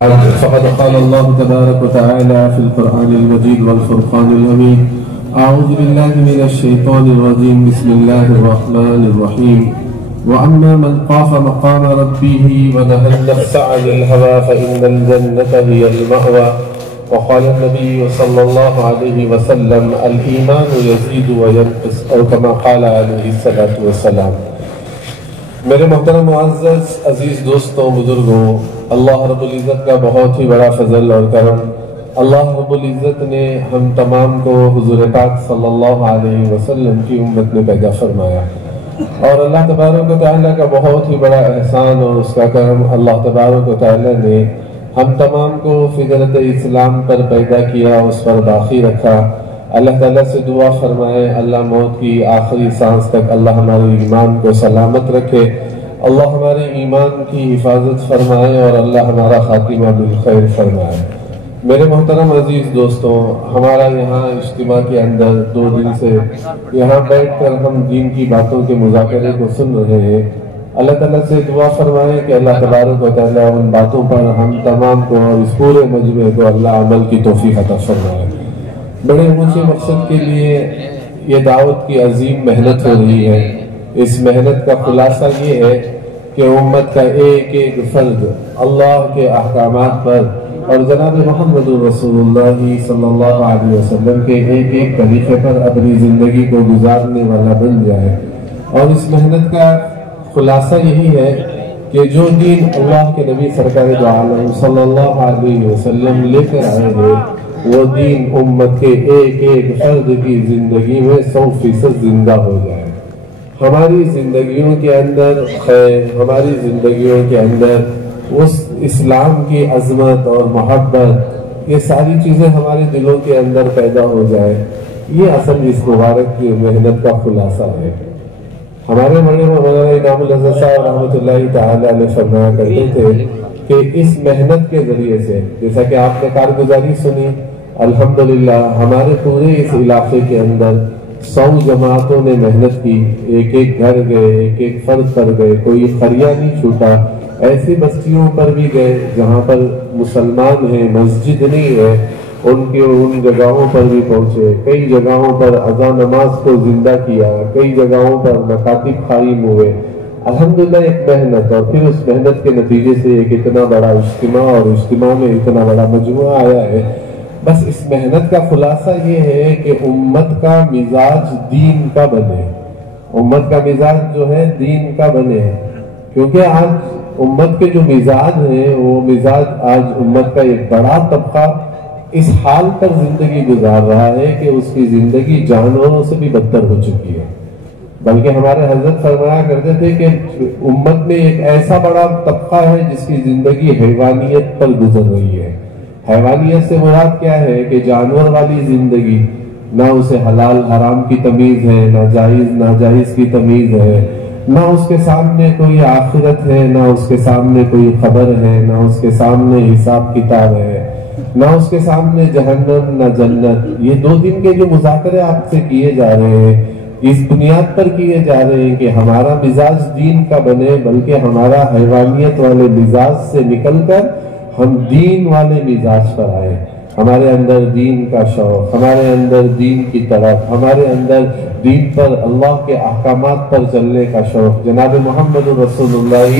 فقد قال الله تبارك وتعالى في القرآن المجيد والفرقان الحميد. أعوذ بالله من الشيطان الرجيم. بسم الله الرحمن الرحيم. وأما من خاف مقام ربه ونهى النفس عن الهوى فإن الجنة هي المأوى. وقال النبي صلى الله عليه وسلم: الإيمان يزيد وينقص، أو كما قال عليه الصلاة والسلام. میرے محترم معزز عزیز دوستوں بزرگوں، اللہ رب العزت کا بہت ہی بڑا فضل اور کرم، اللہ رب العزت نے ہم تمام کو حضور پاک صلی اللہ علیہ وسلم کی امت میں پیدا فرمایا، اور اللہ تبارک و تعالیٰ کا بہت ہی بڑا احسان اور اس کا کرم، اللہ تبارک و تعالیٰ نے ہم تمام کو فطرت اسلام پر پیدا کیا، اس پر باقی رکھا۔ اللہ تعالیٰ سے دعا فرمائے اللہ موت کی آخری سانس تک اللہ ہمارے ایمان کو سلامت رکھے، اللہ ہمارے ایمان کی حفاظت فرمائے، اور اللہ ہمارا خاتمہ بالخیر فرمائے۔ میرے محترم عزیز دوستوں، ہمارا یہاں اجتماع کے اندر 2 دن سے یہاں بیٹھ کر ہم دین کی باتوں کے مذاکرے کو سن رہے ہیں۔ اللہ تعالیٰ سے دعا فرمائے کہ اللہ تبارک و تعالیٰ ان باتوں پر ہم تمام کو اور اس پورے مجمع کو اللہ عمل کی توفیق عطا فرمائے۔ بڑے اونچے مقصد کے لیے یہ دعوت کی عظیم محنت ہو رہی ہے۔ اس محنت کا خلاصہ یہ ہے کہ امت کا ایک ایک فرد اللہ کے احکامات پر اور جناب محمد رسول اللہ صلی اللہ علیہ وسلم کے ایک ایک طریقے پر اپنی زندگی کو گزارنے والا بن جائے۔ اور اس محنت کا خلاصہ یہی ہے کہ جو دین اللہ کے نبی سرکار دو عالم صلی اللہ علیہ وسلم لے کر آئے ہیں، وہ دین امت کے ایک ایک فرد کی زندگی میں 100% زندہ ہو جائے۔ ہماری زندگیوں کے اندر خیر، ہماری زندگیوں کے اندر اس اسلام کی عظمت اور محبت، یہ ساری چیزیں ہمارے دلوں کے اندر پیدا ہو جائے، یہ اصل اس مبارک کی محنت کا خلاصہ ہے۔ ہمارے بڑے مولانا انعام الحسن صاحب رحمۃ اللہ تعالی علیہ فرمایا کرتے تھے کہ اس محنت کے ذریعے سے، جیسا کہ آپ نے کارگزاری سنی، الحمدللہ ہمارے پورے اس علاقے کے اندر 100 جماعتوں نے محنت کی، ایک ایک گھر گئے، ایک ایک فرد پر گئے، کوئی قریہ نہیں چھوٹا، ایسی بستیوں پر بھی گئے جہاں پر مسلمان ہیں، مسجد نہیں ہے، ان جگہوں پر بھی پہنچے، کئی جگہوں پر اذان نماز کو زندہ کیا، کئی جگہوں پر مکاتب قائم ہوئے۔ الحمدللہ ایک محنت، اور پھر اس محنت کے نتیجے سے ایک اتنا بڑا اجتماع، اور اجتماع میں اتنا بڑا مجموعہ آیا ہے۔ بس اس محنت کا خلاصہ یہ ہے کہ امت کا مزاج دین کا بنے، امت کا مزاج جو ہے دین کا بنے، کیونکہ آج امت کے جو مزاج ہیں، وہ مزاج آج امت کا ایک بڑا طبقہ اس حال پر زندگی گزار رہا ہے کہ اس کی زندگی جانوروں سے بھی بدتر ہو چکی ہے۔ بلکہ ہمارے حضرت فرمایا کرتے تھے کہ امت میں ایک ایسا بڑا طبقہ ہے جس کی زندگی حیوانیت پر گزر رہی ہے۔ حیوانیت سے مراد کیا ہے کہ جانور والی زندگی، نہ اسے حلال حرام کی تمیز ہے، نہ جائز ناجائز کی تمیز ہے، نہ اس کے سامنے کوئی آخرت ہے، نہ اس کے سامنے کوئی خبر ہے، نہ اس کے سامنے حساب کتاب ہے، نہ اس کے سامنے جہنم نہ جنت۔ یہ 2 دن کے جو مذاکرے آپ سے کیے جا رہے ہیں، اس بنیاد پر کیے جا رہے ہیں کہ ہمارا مزاج دین کا بنے، بلکہ ہمارا حیوانیت والے مزاج سے نکل کر ہم دین والے مزاج پر آئے، ہمارے اندر دین کا شوق، ہمارے اندر دین کی طرف، ہمارے اندر دین پر اللہ کے احکامات پر چلنے کا شوق، جناب محمد رسول اللہ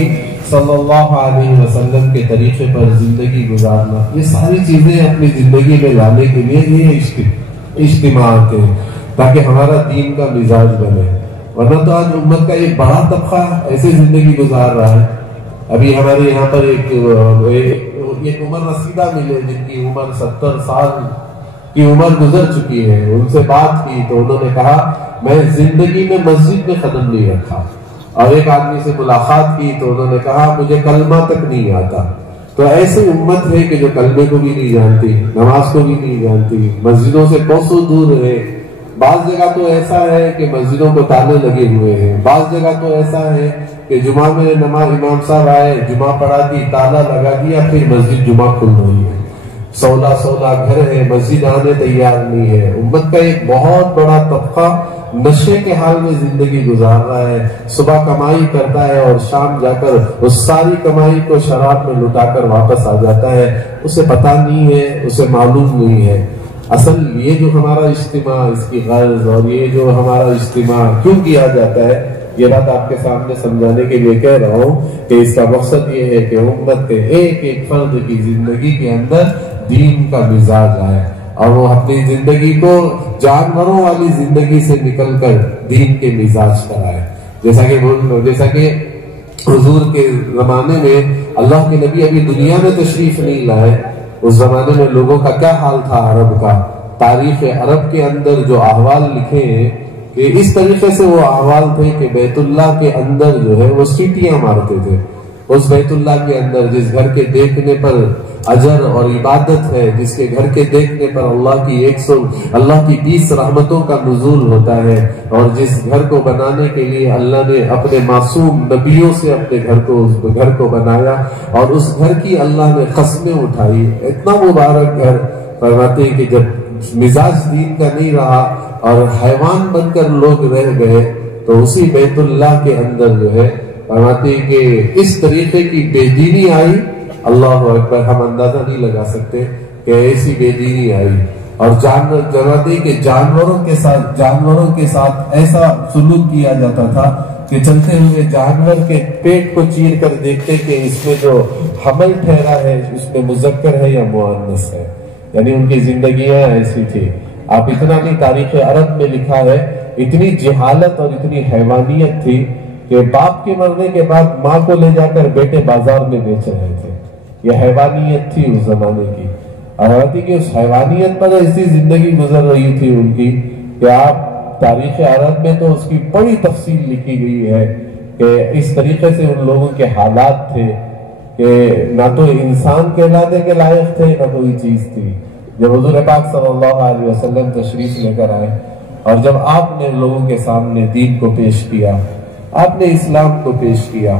صلی اللہ علیہ وسلم کے طریقے پر زندگی گزارنا، یہ ساری چیزیں اپنی زندگی میں لانے کے لیے یہ اجتماعات ہیں تاکہ ہمارا دین کا مزاج بنے۔ ورنہ تو آج امت کا ایک بڑا طبقہ ایسے زندگی گزار رہا ہے۔ ابھی ہمارے یہاں پر ایک عمر رسیدہ ملے جن کی عمر 70 سال کی عمر گزر چکی ہے، ان سے بات کی تو انہوں نے کہا میں زندگی میں مسجد میں قدم نہیں رکھا، اور ایک آدمی سے ملاقات کی تو انہوں نے کہا مجھے کلمہ تک نہیں آتا۔ تو ایسی امت ہے کہ جو کلمے کو بھی نہیں جانتی، نماز کو بھی نہیں جانتی، مسجدوں سے کوسوں دور ہے۔ بعض جگہ تو ایسا ہے کہ مسجدوں کو تالے لگے ہوئے ہیں، بعض جگہ تو ایسا ہے کہ جمعہ میں نماز امام صاحب آئے، جمعہ پڑھا دی، تالا لگا دیا، پھر مسجد جمعہ کھل رہی ہے۔ 16 گھر ہے، مسجد آنے تیار نہیں ہے. امت کا ایک بہت بڑا طبقہ نشے کے حال میں زندگی گزار رہا ہے. صبح کمائی کرتا ہے اور شام جا کر اس ساری کمائی کو شراب میں لٹا کر واپس آ جاتا ہے. اسے پتہ نہیں ہے، اسے معلوم نہیں ہے اصل یہ جو ہمارا اجتماع، اس کی غرض اور یہ جو ہمارا اجتماع کیوں کیا جاتا ہے. یہ بات آپ کے سامنے سمجھانے کے لیے کہہ رہا ہوں کہ اس کا مقصد یہ ہے کہ امت کے ایک ایک فرد کی زندگی کے اندر دین کا مزاج آئے اور وہ اپنی زندگی کو جانوروں والی زندگی سے نکل کر دین کے مزاج پر آئے. جیسا کہ حضور کے زمانے میں اللہ کے نبی ابھی دنیا میں تشریف نہیں لائے. اس زمانے میں لوگوں کا کیا حال تھا عرب کا. تاریخ عرب کے اندر جو احوال لکھے ہیں کہ اس طریقے سے وہ احوال تھے کہ بیت اللہ کے اندر جو ہے وہ سیٹیاں مارتے تھے. اس بیت اللہ کے اندر جس گھر کے دیکھنے پر اجر اور عبادت ہے، جس کے گھر کے دیکھنے پر اللہ کی 20 رحمتوں کا نزول ہوتا ہے، اور جس گھر کو بنانے کے لیے اللہ نے اپنے معصوم نبیوں سے اپنے گھر کو بنایا اور اس گھر کی اللہ نے قسمیں اٹھائی. اتنا مبارک گھر. فرماتے ہیں کہ جب مزاج دین کا نہیں رہا اور حیوان بن کر لوگ رہ گئے تو اسی بیت اللہ کے اندر جو ہے فرماتے ہیں کہ اس طریقے کی بے دینی آئی. اللہ اکبر. ہم اندازہ نہیں لگا سکتے کہ ایسی بے دینی آئی. اور جانتے کہ جانوروں کے ساتھ ایسا سلوک کیا جاتا تھا کہ چلتے ہوئے جانور کے پیٹ کو چیر کر دیکھتے کہ اس میں جو حمل ٹھہرا ہے اس میں مذکر ہے یا مؤنث ہے. یعنی ان کی زندگیاں ایسی تھی. آپ اتنا نہیں، تاریخ عرب میں لکھا ہے اتنی جہالت اور اتنی حیوانیت تھی کہ باپ کے مرنے کے بعد ماں کو لے جا کر بیٹے بازار میں بیچ رہے تھے. یہ حیوانیت تھی اس زمانے کی. اور اس حیوانیت پر ایسی زندگی گزر رہی تھی ان کی کہ آپ تاریخ عرب میں تو اس کی بڑی تفصیل لکھی گئی ہے کہ اس طریقے سے ان لوگوں کے حالات تھے کہ نہ تو انسان کہلانے کے لائق تھے نہ کوئی چیز تھی. جب حضور پاک صلی اللہ علیہ وسلم تشریف لے کر آئے اور جب آپ نے لوگوں کے سامنے دین کو پیش کیا، آپ نے اسلام کو پیش کیا،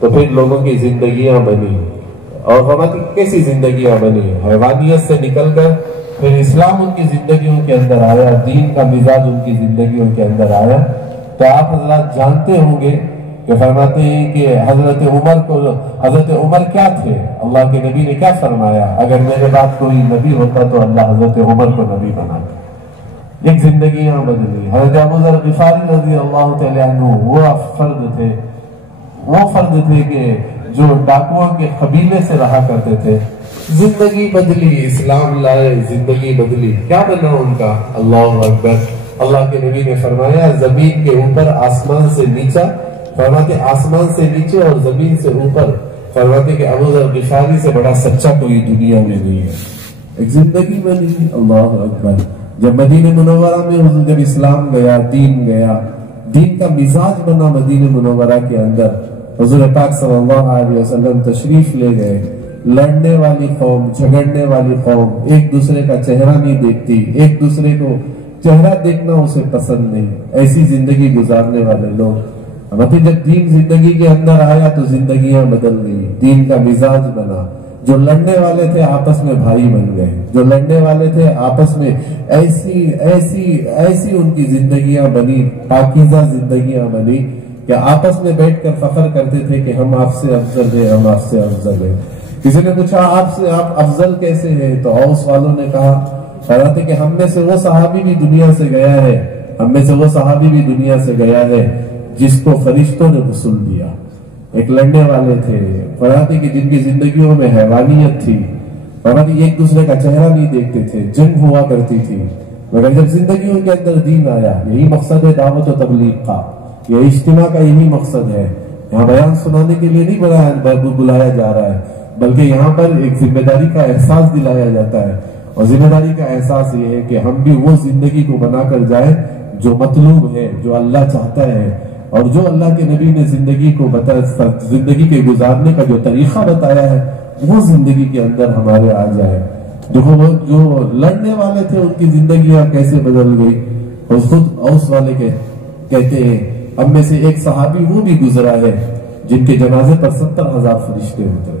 تو پھر لوگوں کی زندگیاں بنی. اور ہماری کیسی زندگیاں بنی؟ حیوانیت سے نکل کر پھر اسلام ان کی زندگیوں کے اندر آیا، دین کا مزاج ان کی زندگیوں کے اندر آیا. تو آپ حضرات جانتے ہوں گے کہ فرماتے ہیں کہ حضرت عمر کیا تھے. اللہ کے نبی نے کیا فرمایا؟ اگر میرے بعد کوئی نبی ہوتا تو اللہ حضرت عمر کو نبی بناتا. ایک زندگیاں بدلی. حضرت ابو ذر غفاری رضی اللہ تعالی عنہ وہ فرد تھے کہ جو ڈاکوؤں کے قبیلے سے رہا کرتے تھے. زندگی بدلی، اسلام لائے، زندگی بدلی. کیا بنا ان کا؟ اللہ اکبر. اللہ کے نبی نے فرمایا زمین کے اوپر آسمان سے نیچا، فرماتے آسمان سے نیچے اور زمین سے اوپر، فرماتے کہ ابو ذر غفاری سے بڑا سچا کوئی دنیا میں نہیں ہے. ایک زندگی بنی. اللہ اکبر. جب مدینہ منورہ میں جب اسلام گیا، دین کا مزاج بنا مدینہ منورہ کے اندر، حضور پاک صلی اللہ علیہ وسلم تشریف لے گئے. لڑنے والی قوم، جھگڑنے والی قوم، ایک دوسرے کا چہرہ نہیں دیکھتی، ایک دوسرے کو چہرہ دیکھنا اسے پسند نہیں، ایسی زندگی گزارنے والے لوگ. مطلب جب دین زندگی کے اندر آیا تو زندگیاں بدل گئی، دین کا مزاج بنا. جو لڑنے والے تھے آپس میں بھائی بن گئے، جو لڑنے والے تھے آپس میں ایسی ان کی زندگیاں بنی، پاکیزہ زندگیاں بنی کہ آپس میں بیٹھ کر فخر کرتے تھے کہ ہم آپ سے افضل ہیں، ہم آپ سے افضل ہیں. کسی نے پوچھا آپ افضل کیسے ہیں؟ تو اوس والوں نے کہا فرماتے کہ ہم میں سے وہ صحابی بھی دنیا سے گیا ہے جس کو فرشتوں نے غسل دیا. ایک لڑنے والے تھے فرماتے کہ جن کی زندگیوں میں حیوانیت تھی، فرماتے ایک دوسرے کا چہرہ نہیں دیکھتے تھے، جنگ ہوا کرتی تھی. مگر جب زندگیوں کے اندر دین آیا، یہی مقصد ہے دعوت و تبلیغ کا، یہ اجتماع کا یہی مقصد ہے. یہاں بیان سنانے کے لیے نہیں بلایا جا رہا ہے، بلکہ یہاں پر ایک ذمہ داری کا احساس دلایا جاتا ہے. اور ذمہ داری کا احساس یہ ہے کہ ہم بھی وہ زندگی کو بنا کر جائیں جو مطلوب ہے، جو اللہ چاہتا ہے، اور جو اللہ کے نبی نے زندگی کے گزارنے کا جو طریقہ بتایا ہے وہ زندگی کے اندر ہمارے آ جائے. دیکھو وہ جو لڑنے والے تھے ان کی زندگیاں کیسے بدل گئی. اور خود اوس والے کہتے ہیں ہم میں سے ایک صحابی وہ بھی گزرا ہے جن کے جنازے پر 70,000 فرشتے اترے.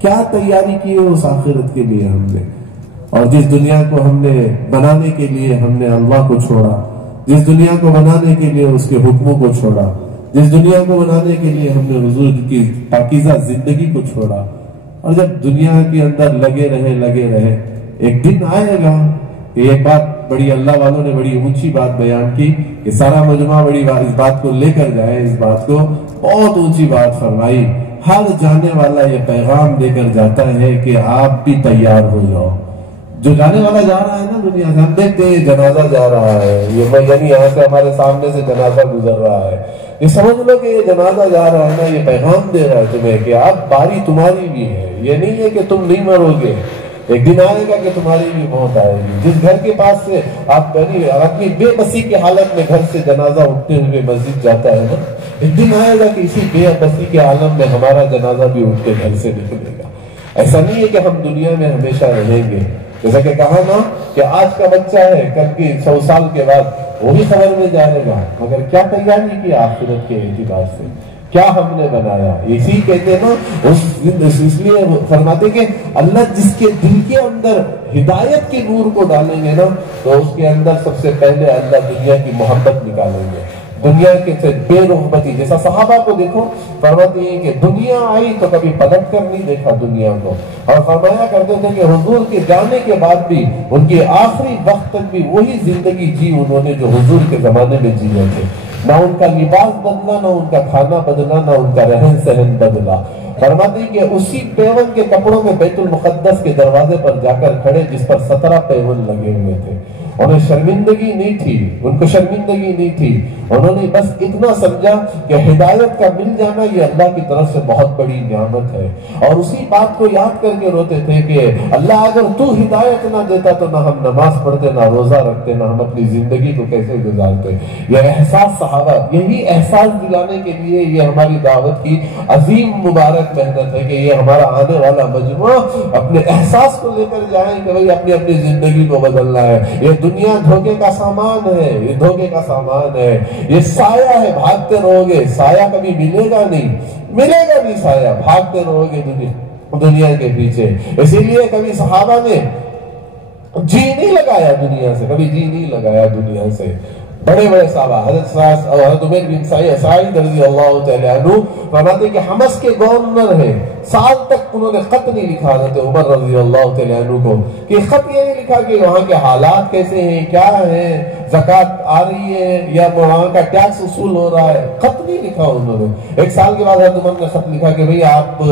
کیا تیاری کی ہے اس آخرت کے لیے ہم نے؟ اور جس دنیا کو ہم نے بنانے کے لیے ہم نے اللہ کو چھوڑا، جس دنیا کو بنانے کے لیے اس کے حکموں کو چھوڑا، جس دنیا کو بنانے کے لیے ہم نے حضور کی پاکیزہ زندگی کو چھوڑا، اور جب دنیا کے اندر لگے رہے، ایک دن آئے گا کہ یہ بات بڑی اللہ والوں نے بڑی اونچی بات بیان کی کہ سارا مجمع بڑی اس بات کو لے کر جائے، اس بات کو بہت اونچی بات فرمائی، ہر جانے والا یہ پیغام دے کر جاتا ہے کہ آپ بھی تیار ہو جاؤ۔ جو جانے والا جا رہا ہے نا دنیا سے، ہم دیکھتے ہیں جنازہ جا رہا ہے، یعنی یہاں سے ہمارے سامنے سے جنازہ گزر رہا ہے، یہ سمجھ لو کہ یہ جنازہ جا رہا ہے نا، یہ پیغام دے رہا ہے تمہیں کہ اب باری تمہاری بھی ہے، یہ نہیں ہے کہ تم نہیں مرو گے، ایک دن آئے گا کہ تمہاری بھی موت آئے گی۔ جس گھر کے پاس سے آپ اپنی بے بسی کی حالت میں گھر سے جنازہ اٹھتے ہوئے مسجد جاتا ہے نا، ایک دن آئے گا کہ اسی بے بسی کے عالم میں ہمارا جنازہ بھی اٹھ کے گھر سے نکلے گا۔ ایسا نہیں ہے کہ ہم دنیا میں ہمیشہ رہیں گے، جیسا کہ کہا نا کہ آج کا بچہ ہے کل کی 100 سال کے بعد وہی خبر میں جائے گا، مگر کیا تیاری کی آخرت کے اعتبار سے، کیا ہم نے بنایا؟ اسی کہتے ہیں نا، اس لیے فرماتے کہ اللہ جس کے دل کے اندر ہدایت کے نور کو ڈالیں گے نا، تو اس کے اندر سب سے پہلے اللہ دنیا کی محبت نکالیں گے، دنیا کے سے بے رغبتی۔ جیسا صحابہ کو دیکھو، فرماتے ہیں کہ دنیا آئی تو کبھی پلٹ کر نہیں دیکھا دنیا کو، اور فرمایا کرتے تھے کہ حضور کے جانے کے بعد بھی ان کے آخری وقت تک بھی وہی زندگی جی انہوں نے جو حضور کے زمانے میں جیے تھے، نہ ان کا لباس بدلا، نہ ان کا کھانا بدلا، نہ ان کا رہن سہن بدلا۔ فرماتے ہیں کہ اسی پیون کے کپڑوں میں بیت المقدس کے دروازے پر جا کر کھڑے جس پر 17 پیون لگے ہوئے تھے، انہیں شرمندگی نہیں تھی، ان کو شرمندگی نہیں تھی، انہوں نے بس اتنا سمجھا کہ ہدایت کا مل جانا یہ اللہ کی طرف سے بہت بڑی نعمت ہے، اور اسی بات کو یاد کر کے روتے تھے کہ اللہ اگر تو ہدایت نہ دیتا تو نہ ہم نماز پڑھتے، نہ روزہ رکھتے، نہ ہم اپنی زندگی کو کیسے گزارتے۔ یہ احساس صحابہ، یہی احساس دلانے کے لیے یہ ہماری دعوت کی عظیم مبارک محنت ہے کہ یہ ہمارا آنے والا مجموعہ اپنے احساس کو لے کر جائیں کہ بھئی اپنی اپنی زندگی کو بدلنا ہے۔ یہ دنیا دھوکے کا سامان ہے، یہ دھوکے کا سامان ہے، یہ سایہ ہے، بھاگتے رہو گے، سایہ کبھی ملے گا نہیں سایہ، بھاگتے رہو گے دنیا کے پیچھے۔ اسی لیے کبھی صحابہ نے جی نہیں لگایا دنیا سے، کبھی جی نہیں لگایا دنیا سے۔ بڑے بڑے صحابہ، حضرت عمر بن سعید رضی اللہ تعالیٰ عنہ فرماتے کہ حمص کے گورنر ہیں، سال تک انہوں نے خط نہیں لکھا حضرت عمر رضی اللہ تعالیٰ عنہ کو، کہ خط یہ نہیں لکھا کہ وہاں کے حالات کیسے ہیں، کیا ہیں، زکوٰۃ آ رہی ہے یا وہاں کا ٹیکس وصول ہو رہا ہے، خط نہیں لکھا انہوں نے۔ ایک سال کے بعد حضرت عمر نے خط لکھا کہ بھئی آپ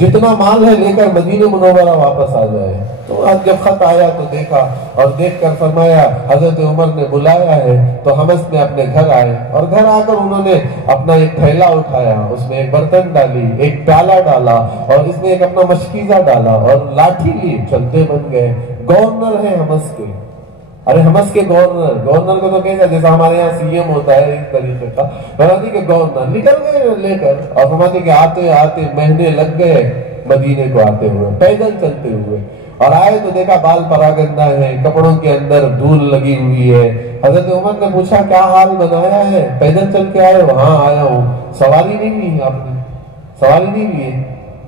جتنا مال ہے لے کر مدینہ منورہ واپس آ جائے۔ تو جب خط آیا تو دیکھا، اور دیکھ کر فرمایا حضرت عمر نے بلایا ہے، تو حمص میں اپنے گھر آئے، اور گھر آ کر انہوں نے اپنا ایک تھیلا اٹھایا، اس میں ایک برتن ڈالی، ایک پیالہ ڈالا، اور اس میں ایک اپنا مشکیزہ ڈالا، اور لاٹھی لی، چلتے بن گئے۔ گورنر ہیں حمص کے، ارے حمص کے گورنر کو تو کیسا جیسا ہمارے یہاں سی ایم ہوتا ہے اس طریقے کا، فرماتے کہ گورنر نکل گئے لے کر، اور فرماتے کہ آتے آتے مہینے لگ گئے مدینے کو آتے ہوئے، پیدل چلتے ہوئے، اور آئے تو دیکھا بال پراگندہ ہے، کپڑوں کے اندر دھول لگی ہوئی ہے۔ حضرت عمر نے پوچھا کیا حال بنایا ہے، پیدل چل کے آئے؟ وہاں آیا ہوں۔ سواری نہیں لی آپ نے؟ سواری نہیں لی؟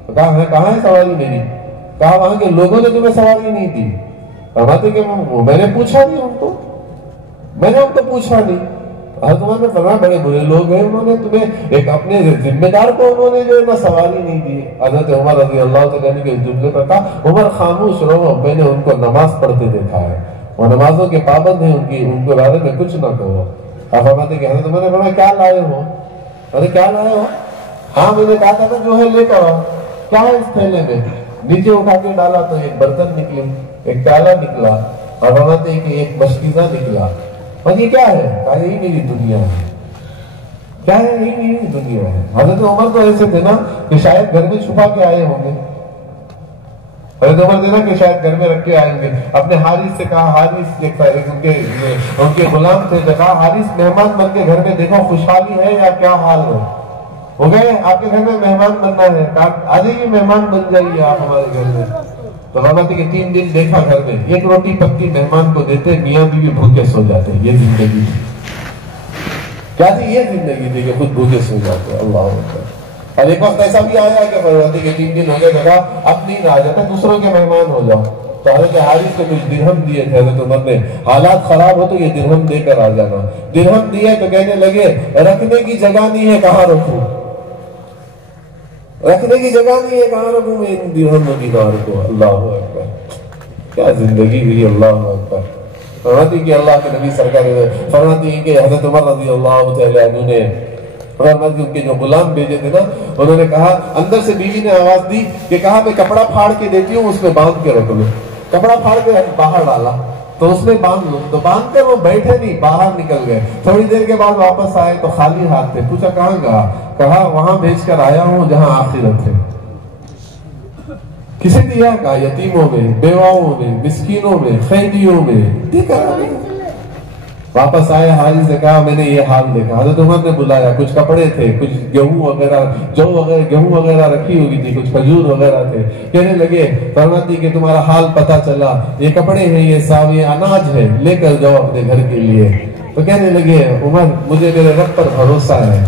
کہا کہاں ہے سواری میری؟ کہا وہاں کے لوگوں نے تمہیں سواری نہیں دی۔ فرماتے کہ میں نے پوچھا نہیں ان کو، میں نے ان کو پوچھا نہیں۔ حضرت عمر نے فرمایا بڑے برے لوگ ہیں، انہوں نے تمہیں ایک اپنے ذمہ دار کو انہوں نے جو ہے نا سواری نہیں دی۔ حضرت عمر رضی اللہ تعالیٰ عنہ کے جملے پر کہا عمر خاموش رہو، میں نے ان کو نماز پڑھتے دیکھا ہے، وہ نمازوں کے پابند ہیں، ان کے بارے میں کچھ نہ کہو۔ آپ فرماتے کہ حضرت عمر نے فرمایا کیا لائے ہو؟ ارے کیا لائے ہو؟ ہاں میں نے کہا تھا جو ہے لے کر آؤ۔ کیا ہے اس تھیلے میں؟ نیچے اٹھا کے ڈالا تو ایک برتن نکلی، ایک پیالہ نکلا، اور فرماتے کہ ایک مشکیزہ نکلا۔ اور یہ کیا ہے؟ کہا یہی میری دنیا ہے۔ کیا ہے؟ یہی میری دنیا ہے۔ حضرت عمر تو ایسے تھے نا کہ شاید گھر میں چھپا کے آئے ہوں گے، حضرت عمر تھے نا کہ شاید گھر میں رکھ کے آئیں گے۔ اپنے حارث سے کہا، حارث ان کے غلام تھے، کہا حارث مہمان بن کے گھر میں دیکھو خوشحالی ہے یا کیا حال ہے؟ ہو گئے آپ کے گھر میں مہمان بننا ہے، کہا آ جائیے مہمان بن جائیے آپ ہمارے گھر میں۔ تو فرماتے کہ 3 دن دیکھا گھر میں ایک روٹی پکی مہمان کو دیتے، میاں بیوی بھوکے سو جاتے۔ یہ زندگی تھی، کیا تھی؟ یہ زندگی تھی کہ خود بھوکے سو جاتے۔ اللہ اکبر۔ اور ایک وقت ایسا بھی آیا کہ فرماتے کہ 3 دن ہو گئے، کہا اب نہیں آ جاتا، دوسروں کے مہمان ہو جاؤ. تو حضرت حارث کو کچھ درہم دیے تھے حضرت عمر نے، حالات خراب ہو تو یہ درہم دے کر آ جانا. درہم دیے تو کہنے لگے رکھنے کی جگہ نہیں ہے، کہاں رکھوں؟ رکھنے کی جگہ نہیں ہے، کہاں رکھوں میں ان درہم و دینار کو؟ اللہ اکبر، کیا زندگی ہوئی! اللہ اکبر. فرماتی کہ اللہ کے نبی سرکار فرماتی ہیں کہ حضرت عمر رضی اللہ تعالی عنہ نے ان کے جو غلام بھیجے تھے نا، انہوں نے کہا، اندر سے بیوی نے آواز دی کہ کہا میں کپڑا پھاڑ کے دیتی ہوں، اس میں باندھ کے رکھ لو. کپڑا پھاڑ کے باہر ڈالا تو اس میں باندھ لو. تو باندھ کر وہ بیٹھے نہیں، باہر نکل گئے. تھوڑی دیر کے بعد واپس آئے تو خالی ہاتھ تھے. پوچھا کہاں گیا؟ کہا وہاں بھیج کر آیا ہوں جہاں آخرت ہے. کسے دیا؟ کہا یتیموں میں، بیواؤں میں، مسکینوں میں، قیدیوں میں دے کر آئے. واپس آئے، حارث نے کہا میں نے یہ حال دیکھا. حضرت عمر نے بلایا، کچھ کپڑے تھے، کچھ گیہوں وغیرہ، جو وغیرہ گیہوں وغیرہ رکھی ہوئی تھی، کچھ کھجور وغیرہ تھے. کہنے لگے فرماتی کہ تمہارا حال پتہ چلا، یہ کپڑے ہیں، یہ ساوی اناج ہے، لے کر جاؤ اپنے گھر کے لیے. تو کہنے لگے عمر مجھے میرے رب پر بھروسہ ہے،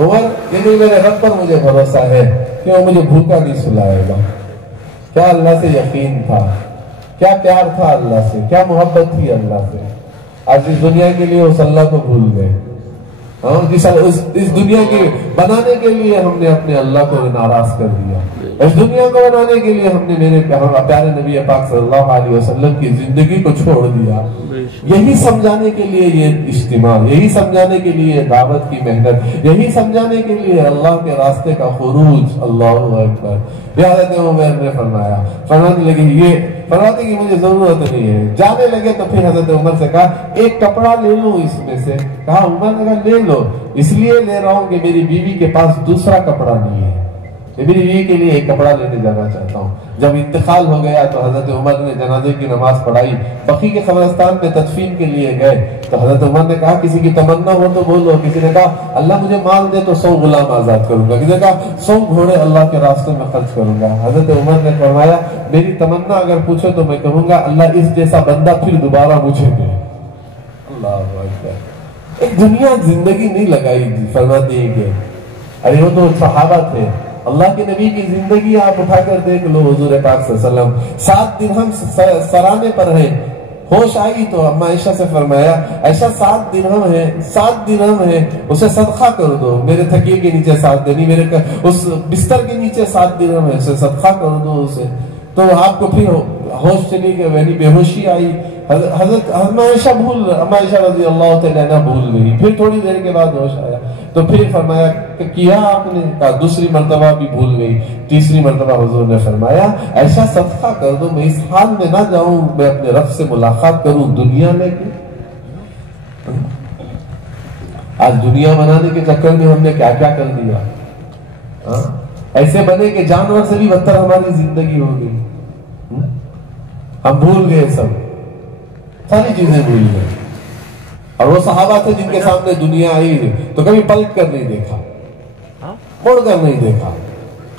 عمر یہ میرے رب پر مجھے بھروسہ ہے کہ وہ مجھے بھوکا نہیں سلائے گا. کیا اللہ سے یقین تھا، کیا پیار تھا اللہ سے، کیا محبت تھی اللہ سے. آج اس دنیا کے لیے اس اللہ کو بھول گئے. اس دنیا کے بنانے کے لیے ہم نے اپنے اللہ کو ناراض کر دیا. اس دنیا کو بنانے کے لیے ہم نے میرے پیارے نبی پاک صلی اللہ علیہ وسلم کی زندگی کو چھوڑ دیا. یہی سمجھانے کے لیے یہ اجتماع، یہی سمجھانے کے لیے دعوت کی محنت، یہی سمجھانے کے لیے اللہ کے راستے کا خروج. اللہ اکبر. حضرت عمر نے فرمایا، فرمانے لگے یہ فرماتے کہ مجھے ضرورت نہیں ہے. جانے لگے تو پھر حضرت عمر سے کہا ایک کپڑا لے لوں اس میں سے. کہا عمر نے کہا لے لو، اس لیے لے رہا ہوں کہ میری بیوی کے پاس دوسرا کپڑا نہیں ہے، میری بیوی کے لیے ایک کپڑا لینے جانا چاہتا ہوں. جب انتقال ہو گیا تو حضرت عمر نے جنازے کی نماز پڑھائی. بقیع کے قبرستان میں تدفین کے لیے گئے تو حضرت عمر نے کہا کسی کی تمنا ہو تو بولو. کسی نے کہا اللہ مجھے مال دے تو 100 غلام آزاد کروں گا. کسی نے کہا 100 گھوڑے اللہ کے راستے میں خرچ کروں گا. حضرت عمر نے فرمایا میری تمنا اگر پوچھو تو میں کہوں گا اللہ اس جیسا بندہ پھر دوبارہ مجھے دے. اللہ اکبر. ایک دنیا زندگی نہیں لگائی. فرماتے ہیں کہ ارے وہ تو صحابہ تھے. اللہ کے نبی کی زندگی آپ اٹھا کر دیکھ لو. حضور پاک صلی اللہ علیہ وسلم 7 درہم سرانے پر ہیں. ہوش آئی تو اما عائشہ سے فرمایا عائشہ 7 درہم ہے، 7 درہم ہے، اسے صدقہ کر دو. میرے تکیے کے نیچے 7 دینی، میرے اس بستر کے نیچے 7 درہم ہے، اسے صدقہ کر دو اسے. تو آپ کو پھر ہوش چلی گئی، بے ہوشی آئی. حضرت اما عائشہ رضی اللہ تعالیٰ عنہ بھول گئی. پھر تھوڑی دیر کے بعد ہوش آیا تو پھر فرمایا کہ کیا آپ نے؟ کہا دوسری مرتبہ بھی بھول گئی. تیسری مرتبہ حضور نے فرمایا ایسا صدقہ کر دو میں اس حال میں نہ جاؤں، میں اپنے رب سے ملاقات کروں دنیا لے کے. آج دنیا بنانے کے چکر میں ہم نے کیا کیا کر دیا. ایسے بنے کہ جانور سے بھی بدتر ہماری زندگی ہو گئی. ہم بھول گئے، ساری چیزیں بھول گئے. اور وہ صحابہ تھے جن کے سامنے دنیا آئی تو کبھی پلٹ کر نہیں دیکھا، مڑ کر نہیں دیکھا.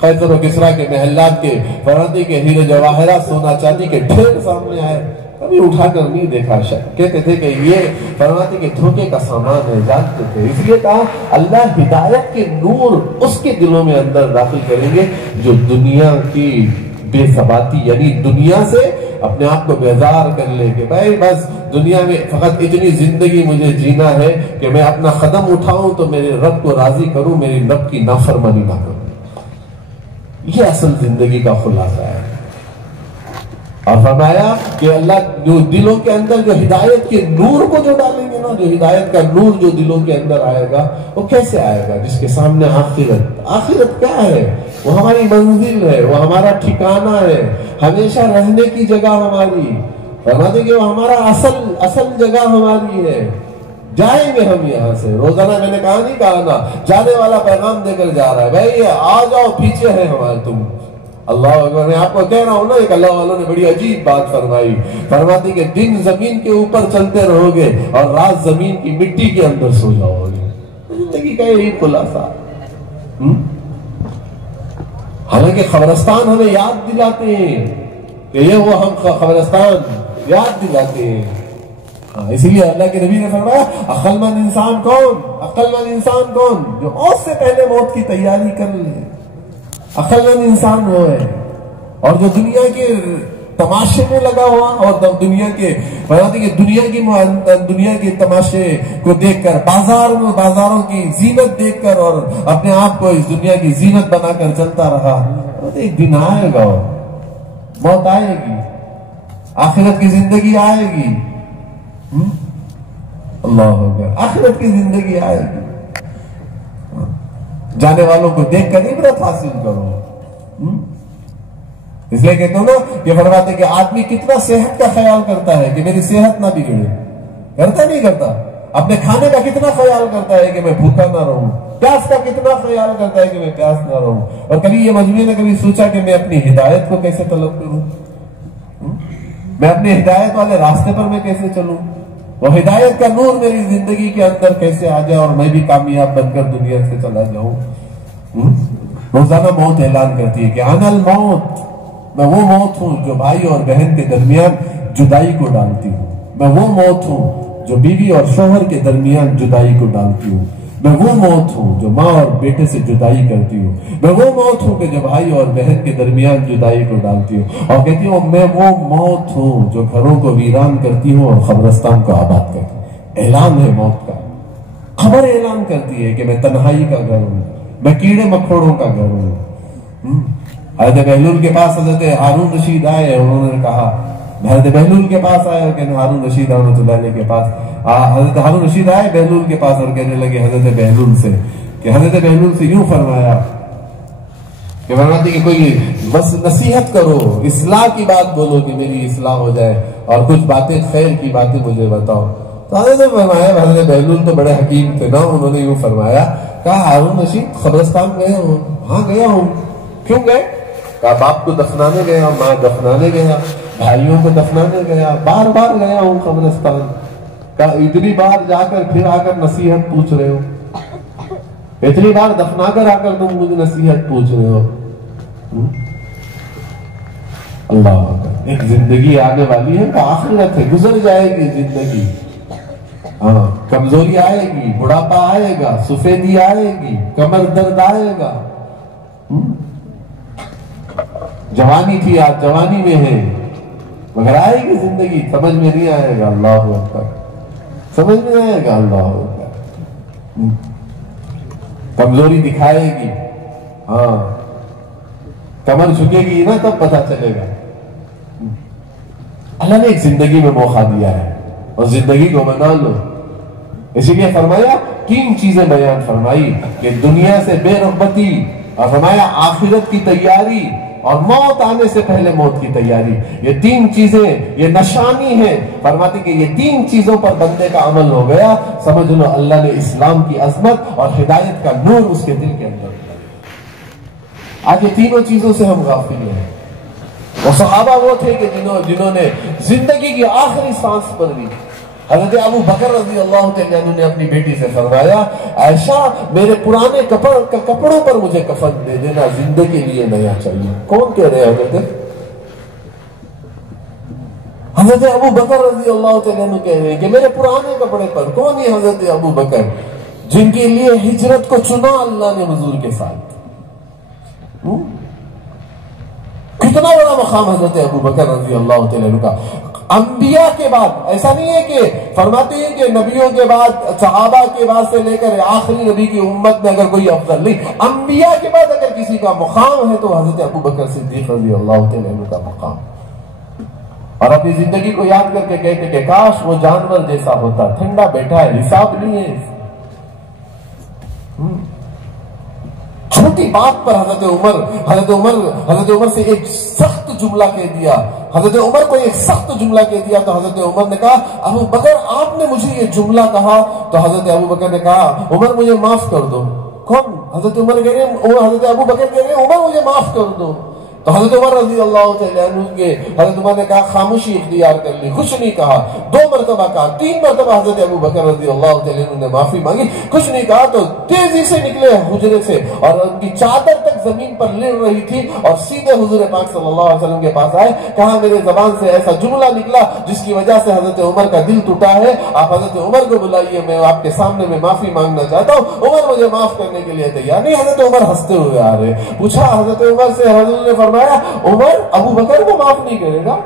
قیصر و کسریٰ کے محلات کے فرنگی کے ہیرے جواہرات سونا چاندی کے ڈھیر سامنے آئے، کبھی اٹھا کر نہیں دیکھا. کہتے تھے کہ یہ فرماتے کہ دھوکے کا سامان ہے، جانتے تھے. اس لیے کہا اللہ ہدایت کے نور اس کے دلوں میں اندر داخل کریں گے جو دنیا کی بے ثباتی یعنی دنیا سے اپنے آپ کو بیزار کر لے کہ بھائی بس دنیا میں فقط اتنی زندگی مجھے جینا ہے کہ میں اپنا قدم اٹھاؤں تو میرے رب کو راضی کروں، میری رب کی نافرمانی نہ کروں. یہ اصل زندگی کا خلاصہ ہے. اور فرمایا کہ اللہ جو دلوں کے اندر جو ہدایت کے نور کو جو ڈالیں گے نا، جو ہدایت کا نور جو دلوں کے اندر آئے گا وہ کیسے آئے گا؟ جس کے سامنے آخرت کیا ہے؟ وہ ہماری منزل ہے، وہ ہمارا ٹھکانہ ہے، ہمیشہ رہنے کی جگہ ہماری. فرماتے کہ وہ ہمارا اصل جگہ ہماری ہے. جائیں گے ہم یہاں سے. روزانہ میں نے کہا نہیں کہا نا، جانے والا پیغام دے کر جا رہا ہے بھائی آ جاؤ پیچھے ہے ہمارے تم. اللہ اکبر. میں آپ کو کہہ رہا ہوں نا، ایک اللہ والوں نے بڑی عجیب بات فرمائی. فرماتی کہ دن زمین کے اوپر چلتے رہو گے اور رات زمین کی مٹی کے اندر سو جاؤ گے. زندگی کا یہی خلاصہ. حالانکہ قبرستان ہمیں یاد دلاتے ہیں کہ یہ وہ ہم قبرستان یاد دلاتے ہیں. اسی لیے اللہ کے نبی نے فرمایا عقل مند انسان کون؟ عقل مند انسان کون؟ جو موت سے پہلے موت کی تیاری کر لے. عقل مند انسان وہ ہے. اور جو دنیا کے تماشے میں لگا ہوا اور دنیا کے تماشے کو دیکھ کر بازاروں کی زینت دیکھ کر اور اپنے آپ کو اس دنیا کی زینت بنا کر چلتا رہا. ایک دن آئے گا، موت آئے گی، آخرت کی زندگی آئے گی. اللہ اکبر، آخرت کی زندگی آئے گی. جانے والوں کو دیکھ کر عبرت حاصل کرو. اس لیے کہتے ہو نا، یہ فرماتے کہ آدمی کتنا صحت کا خیال کرتا ہے کہ میری صحت نہ بگڑے. کرتا نہیں کرتا؟ اپنے کھانے کا کتنا خیال کرتا ہے کہ میں بھوکا نہ رہوں. پیاس کا کتنا خیال کرتا ہے کہ میں پیاس نہ رہوں. اور کبھی یہ مجموعے نے کبھی سوچا کہ میں اپنی ہدایت کو کیسے طلب کروں، میں اپنے ہدایت والے راستے پر میں کیسے چلوں، وہ ہدایت کا نور میری زندگی کے اندر کیسے آ جائے اور میں بھی کامیاب بن کر دنیا سے چلا جاؤں. روزانہ موت اعلان کرتی ہے کہ انا الموت، میں وہ موت ہوں جو بھائی اور بہن کے درمیان جدائی کو ڈالتی ہوں. میں وہ موت ہوں جو بیوی اور شوہر کے درمیان جدائی کو ڈالتی ہوں. میں وہ موت ہوں جو ماں اور بیٹے سے جدائی کرتی ہوں. میں وہ موت ہوں کہ جو بھائی اور بہن کے درمیان جدائی کو ڈالتی ہوں. اور کہتی ہوں میں وہ موت ہوں جو گھروں کو ویران کرتی ہوں اور قبرستان کو آباد کرتی ہوں. اعلان ہے موت کا. خبر اعلان کرتی ہے کہ میں تنہائی کا گھر ہوں، میں کیڑے مکوڑوں کا گھر ہوں. حضرت بہلول کے پاس حضرت ہارون رشید آئے، انہوں نے کہا، حضرت بہلول کے پاس آئے کہ ہارون رشید رحمۃ اللہ علیہ کے پاس، حضرت ہارون رشید آئے بہلول کے پاس اور کہنے لگے حضرت بہلول سے کہ حضرت بہلول سے یوں فرمایا کہ فرماتے کہ کوئی بس نصیحت کرو، اصلاح کی بات بولو کہ میری اصلاح ہو جائے اور کچھ باتیں خیر کی باتیں مجھے بتاؤ. تو حضرت فرمایا، حضرت بہلول تو بڑے حکیم تھے نا، انہوں نے یوں فرمایا، کہا ہارون رشید قبرستان گئے ہوں؟ ہاں گیا ہوں. کیوں گئے؟ کہا باپ کو دفنانے گیا، ماں دفنانے گیا، بھائیوں کو دفنانے گیا، بار بار گیا ہوں قبرستان. کہا اتنی بار جا کر پھر آ کر نصیحت پوچھ رہے ہو؟ اتنی بار دفنا کر آ کر تم مجھے نصیحت پوچھ رہے ہو؟ اللہ اکبر. ایک زندگی آنے والی ہے، آخرت ہے، گزر جائے گی زندگی. ہاں، کمزوری آئے گی، بڑھاپا آئے گا، سفیدی آئے گی، کمر درد آئے گا. جوانی تھی، آج جوانی میں ہے، مگر آئے گی زندگی، سمجھ میں نہیں آئے گا. اللہ اکبر، سمجھ میں آئے گا. اللہ اکبر. کمزوری دکھائے گی، ہاں، کمر جھکے گی نا تب پتہ چلے گا. اللہ نے ایک زندگی میں موقع دیا ہے اور زندگی کو بنا لو. اسی لیے فرمایا 3 چیزیں بیان فرمائی کہ دنیا سے بے رغبتی، اور فرمایا آخرت کی تیاری اور موت آنے سے پہلے موت کی تیاری. یہ 3 چیزیں، یہ نشانی ہے. فرماتے کہ یہ 3 چیزوں پر بندے کا عمل ہو گیا، سمجھ لو اللہ نے اسلام کی عظمت اور ہدایت کا نور اس کے دل کے اندر. آج یہ تینوں چیزوں سے ہم غافل ہیں. وہ صحابہ وہ تھے کہ جنہوں نے زندگی کی آخری سانس پر بھی، حضرت ابو بکر رضی اللہ تعالیٰ عنہ نے اپنی بیٹی سے فرمایا، عائشہ میرے پرانے کپڑوں پر مجھے کفن دے دینا، زندگی کے لیے نیا چاہیے. کون کہہ رہے ہیں؟ حضرت ابو بکر رضی اللہ تعالیٰ عنہ کہہ رہے ہیں کہ میرے پرانے کپڑے پر. کون ہے حضرت ابو بکر؟ جن کے لیے ہجرت کو چنا اللہ نے حضور کے ساتھ. کتنا بڑا مقام حضرت ابو بکر رضی اللہ تعالیٰ عنہ کا. انبیاء کے بعد ایسا نہیں ہے کہ فرماتے ہیں کہ نبیوں کے بعد، صحابہ کے بعد سے لے کر آخری نبی کی امت میں اگر کوئی افضل نہیں، انبیاء کے بعد اگر کسی کا مقام ہے تو حضرت ابو بکر صدیق رضی اللہ تعالیٰ عنہ کا مقام. اور اپنی زندگی کو یاد کر کے کہتے کہ کاش وہ جانور جیسا ہوتا، ٹھنڈا بیٹھا ہے، حساب نہیں ہے. چھوٹی بات پر حضرت عمر سے ایک سخت جملہ کہہ دیا. حضرت عمر کو ایک سخت جملہ کہہ دیا تو حضرت عمر نے کہا ابو بکر آپ نے مجھے یہ جملہ کہا. تو حضرت ابو بکر نے کہا عمر مجھے معاف کر دو. کون؟ حضرت عمر کہہ رہے ہیں، حضرت ابو بکر کہہ رہے ہیں عمر مجھے معاف کر دو. تو حضرت عمر رضی اللہ تعالیٰ عنہ کے حضرت عمر نے کہا خاموشی اختیار کر لی، کچھ نہیں کہا، 2 مرتبہ کہا، 3 مرتبہ حضرت ابو بکر رضی اللہ تعالیٰ عنہ نے معافی مانگی، کچھ نہیں کہا، تو تیزی سے نکلے حجرے سے اور ان کی چادر تک زمین پر لڑ رہی تھی اور سیدھے حضور پاک صلی اللہ علیہ وسلم کے پاس آئے، کہا میرے زبان سے ایسا جملہ نکلا جس کی وجہ سے حضرت عمر کا دل ٹوٹا ہے، آپ حضرت عمر کو بلائیے، میں آپ کے سامنے میں معافی مانگنا چاہتا ہوں۔ عمر مجھے معاف کرنے کے لیے تیار نہیں۔ حضرت عمر ہنستے ہوئے آ رہے، پوچھا حضرت عمر سے، حضرت نے فرمایا عمر ابو بکر کو معاف نہیں کرے گا،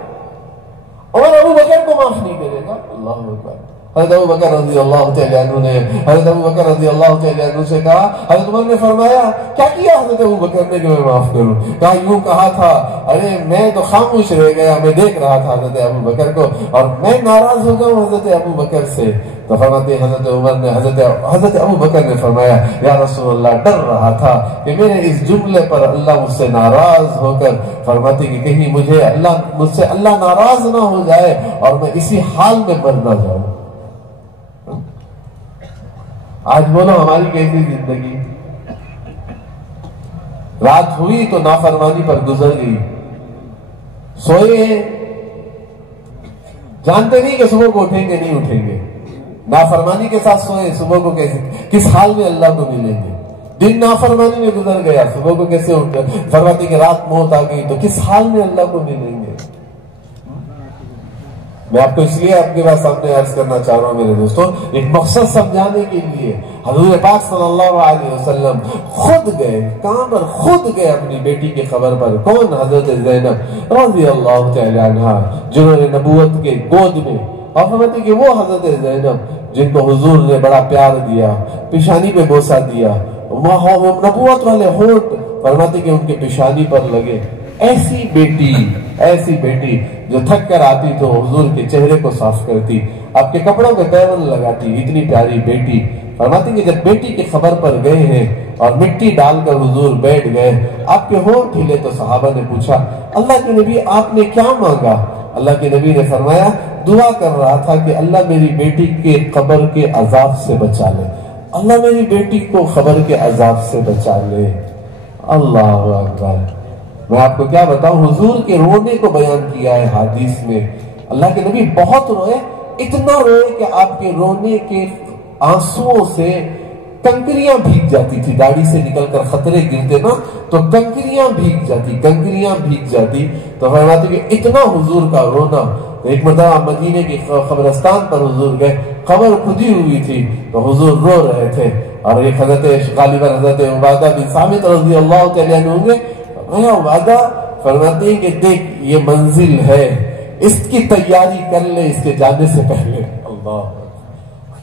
عمر ابو بکر کو معاف نہیں کرے گا۔ اللہ اکبر۔ حضرت ابو بکر رضی اللہ تعالیٰ عنہ نے حضرت ابو بکر رضی اللہ تعالیٰ عنہ سے کہا، حضرت عمر نے فرمایا کیا کیا حضرت ابو بکر نے کہ میں معاف کروں؟ کہا یوں کہا تھا، ارے میں تو خاموش رہ گیا، میں دیکھ رہا تھا حضرت ابو بکر کو اور میں ناراض ہو گیا ہوں حضرت ابو بکر سے۔ تو فرماتے حضرت عمر نے حضرت ابو بکر نے فرمایا یا رسول اللہ، ڈر رہا تھا کہ میرے اس جملے پر اللہ مجھ سے ناراض ہو کر، فرماتے کہ کہیں مجھ سے اللہ ناراض نہ ہو جائے اور میں اسی حال میں مر نہ جاؤں۔ آج بولو ہماری کیسی زندگی؟ رات ہوئی تو نافرمانی پر گزر گئی، سوئے جانتے نہیں کہ صبح کو اٹھیں گے نہیں اٹھیں گے، نافرمانی کے ساتھ سوئے، صبح کو کس حال میں اللہ کو ملیں گے؟ دن نافرمانی میں گزر گیا، صبح کو کیسے اٹھ گئے؟ فرماتے کہ رات موت آ گئی تو کس حال میں اللہ کو ملیں گے؟ میں آپ کو اس لیے آپ کے پاس سامنے عرض کرنا چاہ رہا ہوں میرے دوستوں، ایک مقصد سمجھانے کے لیے حضور پاک صلی اللہ علیہ وسلم خود گئے، کہاں پر؟ خود گئے اپنی بیٹی کی خبر پر۔ کون؟ حضرت زینب رضی اللہ تعالی عنہا، جنہوں نے نبوت کے گود میں، اور فرماتے کہ وہ حضرت زینب جن کو حضور نے بڑا پیار دیا، پیشانی پہ بوسہ دیا، نبوت والے ہونٹ فرماتے کہ ان کے پیشانی پر لگے۔ ایسی بیٹی جو تھک کر آتی تو حضور کے چہرے کو صاف کرتی، آپ کے کپڑوں پہ تیون لگاتی، اتنی پیاری بیٹی۔ فرماتے کہ جب بیٹی کی خبر پر گئے ہیں اور مٹی ڈال کر حضور بیٹھ گئے، آپ کے ہونٹ ہلے تو صحابہ نے پوچھا اللہ کے نبی آپ نے کیا مانگا؟ اللہ کے نبی نے فرمایا دعا کر رہا تھا کہ اللہ میری بیٹی کے قبر کے عذاب سے بچا لے، اللہ میری بیٹی کو قبر کے عذاب سے بچا لے۔ اللہ اکبر۔ میں آپ کو کیا بتاؤں، حضور کے رونے کو بیان کیا ہے حدیث میں، اللہ کے نبی بہت روئے، اتنا روئے کہ آپ کے رونے کے آنسوؤں سے کنکریاں بھیگ جاتی تھی، داڑھی سے نکل کر خطرے گرتے نا تو کنکریاں بھیگ جاتی۔ تو فرماتے کہ اتنا حضور کا رونا۔ تو ایک مرتبہ مدینے کی قبرستان پر حضور گئے، قبر کھدی ہوئی تھی تو حضور رو رہے تھے، اور ایک غالباً حضرت عبادہ بن صامت رضی اللہ تعالیٰ عنہ ہوں گے، عبادہ فرماتے ہیں کہ دیکھ یہ منزل ہے، اس کی تیاری کر لے اس کے جانے سے پہلے۔ اللہ،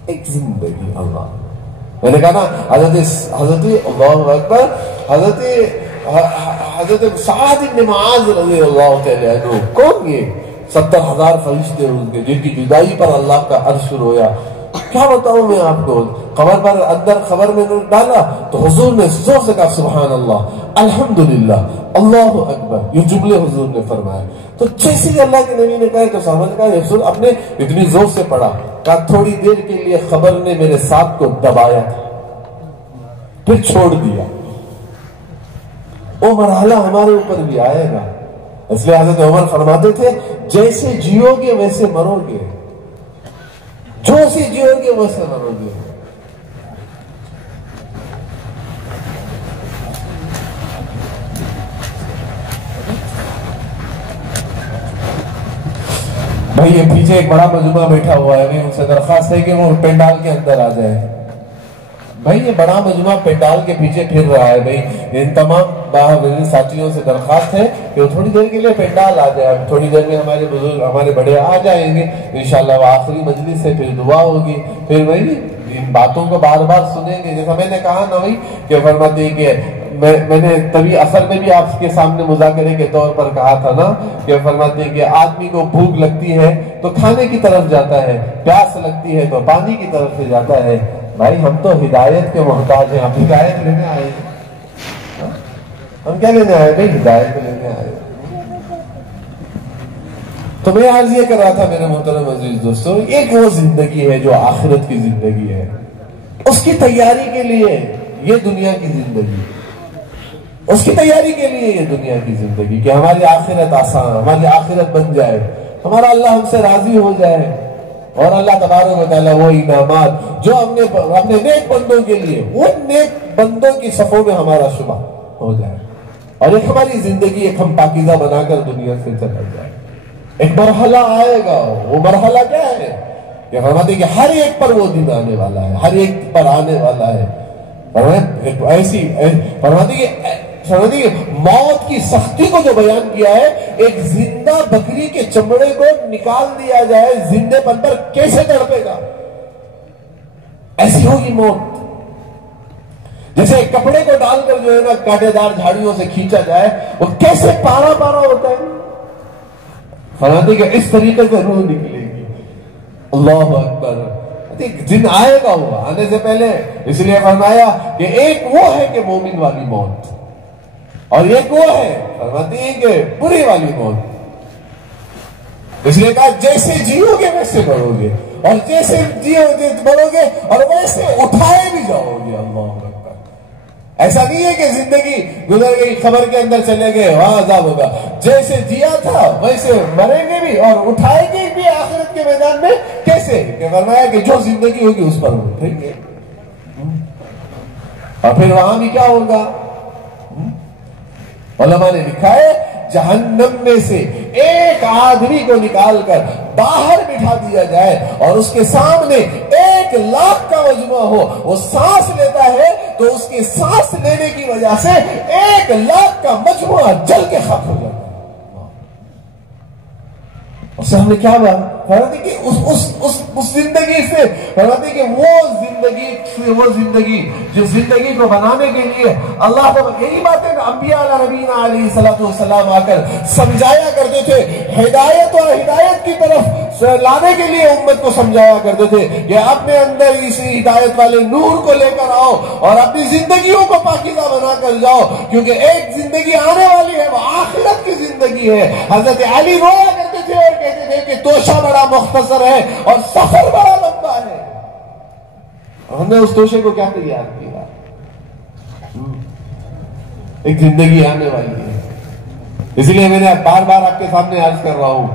ایک زندگی، اللہ، میں نے کہا نا حضرت اللہ اکبر، حضرت سعد بن معاذ رضی اللہ تعالیٰ عنہ، کون یہ 70,000 فرشتے ہوئے جن کی جدائی پر اللہ کا عرش رویا۔ کیا بتاؤں میں آپ کو، قبر پر اندر خبر میں ڈالا تو حضور نے زور سے کہا سبحان اللہ، الحمدللہ، اللہ اکبر، یہ جملے حضور نے فرمائے۔ تو جیسے ہی اللہ کے نبی نے کہا تو صحابہ نے کہا حضور آپ نے اتنی زور سے پڑھا، کہا تھوڑی دیر کے لیے خبر نے میرے ساتھ کو دبایا تھا پھر چھوڑ دیا۔ وہ مرحلہ ہمارے اوپر بھی آئے گا، اس لیے حضرت عمر فرماتے تھے جیسے جیو گے ویسے مرو گے، جو سے جیو گے ویسے مرو گے۔ بھائی یہ پیچھے ایک بڑا مجمع بیٹھا ہوا ہے، ان سے درخواست ہے کہ وہ پینڈال کے اندر آ جائے۔ بھائی یہ بڑا مجمع پینڈال کے پیچھے پھر رہا ہے، بھائی ان تمام باہر ساتھیوں سے درخواست ہے کہ وہ تھوڑی دیر کے لیے پینڈال آ جائے۔ تھوڑی دیر میں ہمارے بزرگ، ہمارے بڑے آ جائیں گے انشاءاللہ، وہ آخری مجلس سے پھر دعا ہوگی، پھر بھائی ان باتوں کو بار بار سنیں گے۔ جیسا میں نے کہا نا بھائی کہ فرماتے ہیں کہ میں نے تبھی اثر میں بھی آپ کے سامنے مذاکرے کے طور پر کہا تھا نا کہ فرماتے ہیں کہ آدمی کو بھوک لگتی ہے تو کھانے کی طرف جاتا ہے، پیاس لگتی ہے تو پانی کی طرف سے جاتا ہے۔ بھائی ہم تو ہدایت کے محتاج ہیں، ہم ہدایت لینے آئے ہیں، ہم کیا لینے آئے؟ بھائی ہدایت لینے آئے۔ تو میں عرض یہ کر رہا تھا میرے محترم عزیز دوستوں، ایک وہ زندگی ہے جو آخرت کی زندگی ہے، اس کی تیاری کے لیے یہ دنیا کی زندگی، اس کی تیاری کے لیے یہ دنیا کی زندگی کہ ہماری آخرت آسان، ہماری آخرت بن جائے، ہمارا اللہ ہم سے راضی ہو جائے، اور اللہ تبارک و تعالیٰ وہ انعامات جو ہم نے اپنے نیک بندوں کے لیے، ان نیک بندوں کی صفوں میں ہمارا شمار ہو جائے، اور ایک ہماری زندگی ایک ہم پاکیزہ بنا کر دنیا سے چلا جائے۔ ایک مرحلہ آئے گا، وہ مرحلہ کیا ہے کہ فرماتے کہ ہر ایک پر وہ دن آنے والا ہے، ہر ایک پر آنے والا ہے۔ ایسی فرماتے کہ موت کی سختی کو جو بیان کیا ہے، ایک زندہ بکری کے چمڑے کو نکال دیا جائے، زندے پن پر کیسے تڑپے گا، ایسی ہوگی موت۔ جیسے ایک کپڑے کو ڈال کر جو ہے نا کانٹے دار جھاڑیوں سے کھینچا جائے، وہ کیسے پارا پارا ہوتا ہے، فرماتے کہ اس طریقے سے روح نکلے گی۔ اللہ اکبر، دن آئے گا، وہ آنے سے پہلے اس لیے فرمایا کہ ایک وہ ہے کہ مومن والی موت، اور ایک وہ ہے فرماتی ہے کہ بری والی موت۔ اس لیے کہا جیسے جیو گے ویسے بڑھو گے، اور جیسے جیو گے بڑھو گے اور ویسے اٹھائے بھی جاؤ گے۔ اللہ اکبر، ایسا نہیں ہے کہ زندگی گزر گئی خبر کے اندر چلے گئے وہاں عذاب ہوگا، جیسے جیا تھا ویسے مریں گے بھی اور اٹھائے گے بھی آخرت کے میدان میں۔ کیسے کہ فرمایا کہ جو زندگی ہوگی اس پر اٹھیں گے، اور پھر وہاں بھی کیا ہوگا؟ علماء نے لکھا ہے جہنم میں سے ایک آدمی کو نکال کر باہر بٹھا دیا جائے اور اس کے سامنے 1,00,000 کا مجموعہ ہو، وہ سانس لیتا ہے تو اس کے سانس لینے کی وجہ سے 1,00,000 کا مجموعہ جل کے خاک ہو جاتا ہے۔ اس سے ہم نے کیا بات فرماتے کہ اس زندگی سے فرماتے کہ وہ زندگی جو زندگی کو بنانے کے لیے اللہ کو یہی باتیں انبیاء علیہ نبینا علیہ الصلوۃ والسلام آ کر سمجھایا کرتے تھے، ہدایت اور ہدایت کی طرف لانے کے لیے امت کو سمجھایا کرتے تھے کہ اپنے اندر اس ہدایت والے نور کو لے کر آؤ اور اپنی زندگیوں کو پاکیزہ بنا کر جاؤ، کیونکہ ایک زندگی آنے والی ہے، وہ آخرت کی زندگی ہے۔ حضرت علی رویا کرتے تھے اور کہتے تھے کہ توشہ بڑا مختصر ہے اور سفر بڑا لمبا ہے، اور ہم نے اس توشے کو کیا تیار کیا؟ ایک زندگی آنے والی ہے۔ اس لیے میں نے بار بار آپ کے سامنے عرض کر رہا ہوں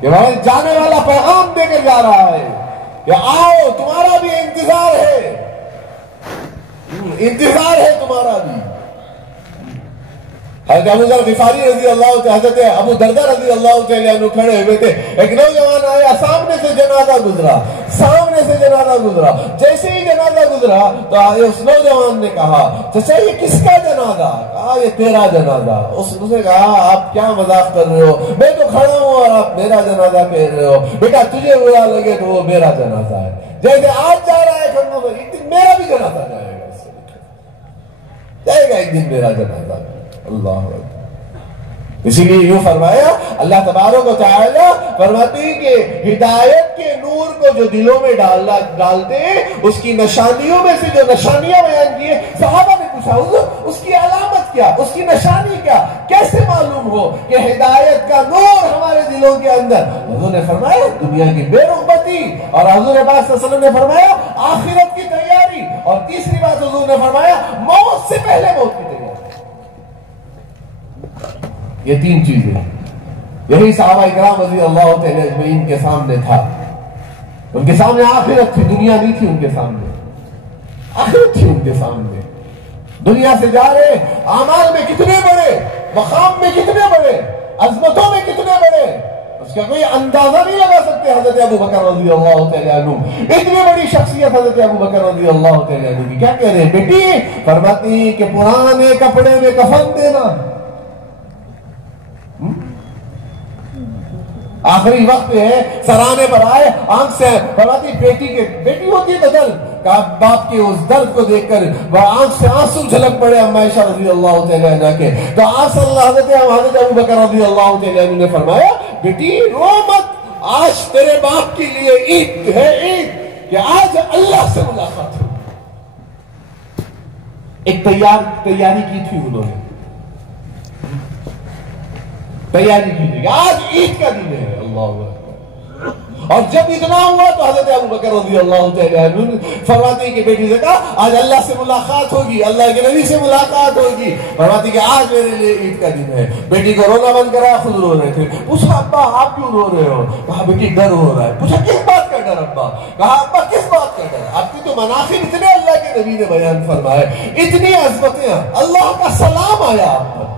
کہ بھائی جانے والا پیغام دے کر جا رہا ہے کہ آؤ، تمہارا بھی انتظار ہے، انتظار ہے تمہارا بھی۔ حضرت ابو ذر غفاری رضی اللہ عنہ، حضرت ابو دردہ رضی اللہ عنہ کھڑے ہوئے تھے، ایک نوجوان آیا، سامنے سے جنازہ گزرا، جیسے ہی جنازہ گزرا تو اس نوجوان نے کہا چچا یہ کس کا جنازہ؟ کہا یہ تیرا جنازہ۔ اس نے کہا آپ کیا مذاق کر رہے ہو، میں تو کھڑا ہوں اور آپ میرا جنازہ کہہ رہے ہو، بیٹا تجھے برا لگے تو وہ میرا جنازہ ہے، جیسے آج جا رہا ہے کھڑوں میں، ایک دن میرا بھی جنازہ جائے گا، ایک دن میرا جنازہ۔ اللہ اسی لیے یوں فرمایا اللہ تبارک و تعالی فرماتے ہیں کہ ہدایت کے نور کو جو دلوں میں ڈالتے ہیں، اس کی نشانیوں میں سے جو نشانیاں بیان کیے، صحابہ نے پوچھا حضور اس کی علامت کیا، اس کی نشانی کیا، کیسے معلوم ہو کہ ہدایت کا نور ہمارے دلوں کے اندر؟ حضور نے فرمایا دنیا کی بے رغبتی، اور حضور پاک صلی اللہ علیہ وسلم نے فرمایا آخرت کی تیاری، اور تیسری بات حضور نے فرمایا موت سے پہلے موت کی تیاری۔ یہ تین چیزیں، یہی صحابہ اکرام رضی اللہ تعالی اجمعین کے سامنے تھا۔ ان کے سامنے آخرت تھی، دنیا نہیں تھی ان کے سامنے، آخرت تھی ان کے سامنے۔ دنیا سے جا رہے، اعمال میں کتنے بڑے، مقام میں کتنے بڑے، عظمتوں میں کتنے بڑے، اس کا کوئی اندازہ نہیں لگا سکتے۔ حضرت ابو بکر رضی اللہ تعالی عنہ، اتنی بڑی شخصیت حضرت ابو بکر رضی اللہ تعالی عنہ کی، کیا کہہ رہے ہیں بیٹی؟ فرماتی ہیں کہ پرانے کپڑے میں کفن دینا، آخری وقت ہے، سرانے پر آئے، آنکھ سے فرماتی بیٹی ہوتی ہے بدل، باپ کے اس درد کو دیکھ کر وہ آنکھ سے آنسو جھلک پڑے اما عائشہ رضی اللہ تعالی عنہ کے، تو آپ صلی اللہ حضرت ابو بکر رضی اللہ تعالی عنہ نے فرمایا بیٹی رو مت، آج تیرے باپ کے لیے عید ہے، عید کہ آج اللہ سے ملاقات ہو۔ ایک تیاری کی تھی انہوں نے، تیاری کی تھی، آج عید کا دن ہے۔ اللہ اور جب اتنا ہوا تو حضرت ابو بکر رضی اللہ تعالیٰ عنہ فرماتے ہیں کہ بیٹی سے کہا آج اللہ سے ملاقات ہوگی، اللہ کے نبی سے ملاقات ہوگی. فرماتی کہ آج میرے لیے عید کا دن ہے. بیٹی کو رونا بند کرا، خود رو رہے تھے. پوچھا ابا آپ کیوں رو رہے ہو؟ کہا بیٹی ڈر ہو رہا ہے. پوچھا کس بات کا ڈر ابا؟ کہا ابا کس بات کا ڈر؟ آپ کی تو مناقب اتنے اللہ کے نبی نے بیان فرمائے، اتنی عظمتیں، اللہ کا سلام آیا آپ پر،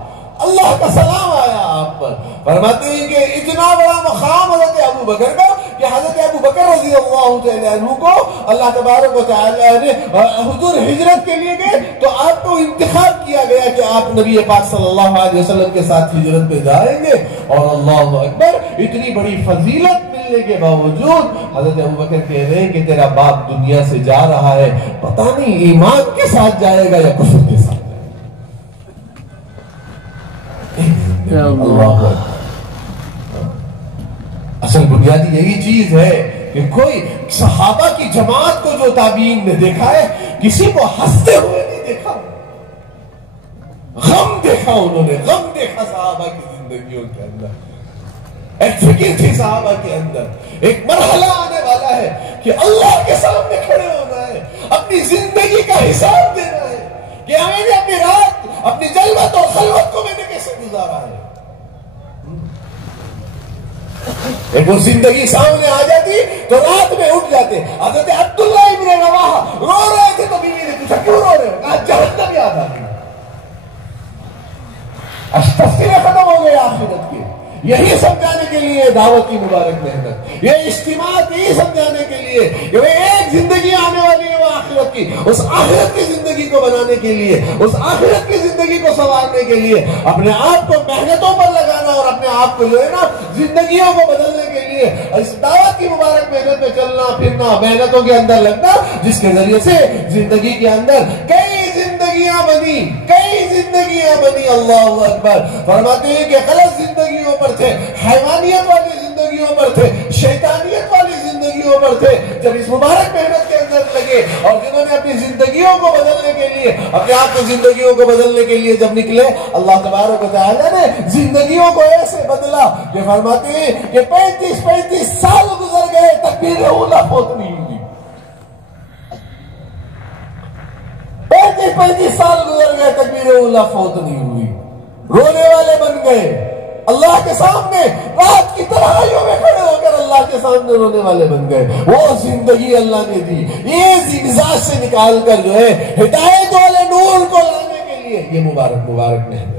اللہ کا سلام آیا آپ پر. فرماتے ہیں کہ اتنا بڑا مقام حضرت ابو بکر کا کہ حضرت ابو بکر رضی اللہ تعالیٰ عنہ کو اللہ تبارک و تعالیٰ نے حضور ہجرت کے لیے گئے تو آپ کو انتخاب کیا گیا کہ آپ نبی پاک صلی اللہ علیہ وسلم کے ساتھ ہجرت پہ جائیں گے. اور اللہ اکبر، اتنی بڑی فضیلت ملنے کے باوجود حضرت ابو بکر کہہ رہے ہیں کہ تیرا باپ دنیا سے جا رہا ہے، پتہ نہیں ایمان کے ساتھ جائے گا یا کفر کے ساتھ. اللہ اصل بنیادی یہی چیز ہے کہ کوئی صحابہ کی جماعت کو جو تابعین نے دیکھا ہے، کسی کو ہنستے ہوئے نہیں دیکھا، غم دیکھا. انہوں نے غم دیکھا صحابہ کی زندگیوں کے اندر. ایک فکر تھی صحابہ کے اندر، ایک مرحلہ آنے والا ہے کہ اللہ کے سامنے کھڑے ہونا ہے، اپنی زندگی کا حساب دینا ہے کہ میں نے اپنی رات، اپنی جلوت اور خلوت کو میں نے کیسے گزارا ہے. ایک وہ زندگی سامنے آ جاتی تو رات میں اٹھ جاتے. حضرت عبداللہ ابن رواحہ رو رہے تھے تو بیوی نے پوچھا کیوں رو رہے ہو؟ کہا جہنم یاد آ گئی. تفصیلیں ختم ہو گئی آخرت کی. یہی سمجھانے کے لیے دعوت کی مبارک محنت، یہ اجتماع یہی سمجھانے کے لیے کہ وہ ایک زندگی آنے والی ہے، وہ آخرت کی. اس آخرت کی زندگی کو بنانے کے لیے، اس آخرت کی زندگی کو سنوارنے کے لیے اپنے آپ کو محنتوں پر لگانا اور اپنے آپ کو جو ہے نا زندگیوں کو بدلنے کے لیے اس دعوت کی مبارک محنت میں چلنا پھرنا، محنتوں کے اندر لگنا، جس کے ذریعے سے زندگی کے اندر کئی زندگیاں بنی، کئی زندگیاں بنی. اللہ اکبر. فرماتے ہیں کہ غلط زندگیوں پر تھے، حیوانیت والی زندگیوں پر تھے، شیطانیت والی زندگیوں پر تھے. جب اس مبارک محنت کے اندر لگے اور جنہوں نے اپنی زندگیوں کو بدلنے کے لیے، اپنے آپ کو زندگیوں کو بدلنے کے لیے جب نکلے، اللہ تبارک و تعالیٰ نے زندگیوں کو ایسے بدلا کہ فرماتے ہیں کہ 35 سال گزر گئے، تکبیر اولیٰ فوت نہیں ہوئی. 35 سال گزر گئے، تکبیر اولیٰ فوت نہیں ہوئی. رونے والے بن گئے، اللہ کے سامنے رات کی تنہائیوں میں کھڑے ہو کر اللہ کے سامنے رونے والے بن گئے. وہ زندگی اللہ نے دی، یہ مزاج سے نکال کر جو ہے ہدایت والے نور کو لانے کے لیے یہ مبارک محنت،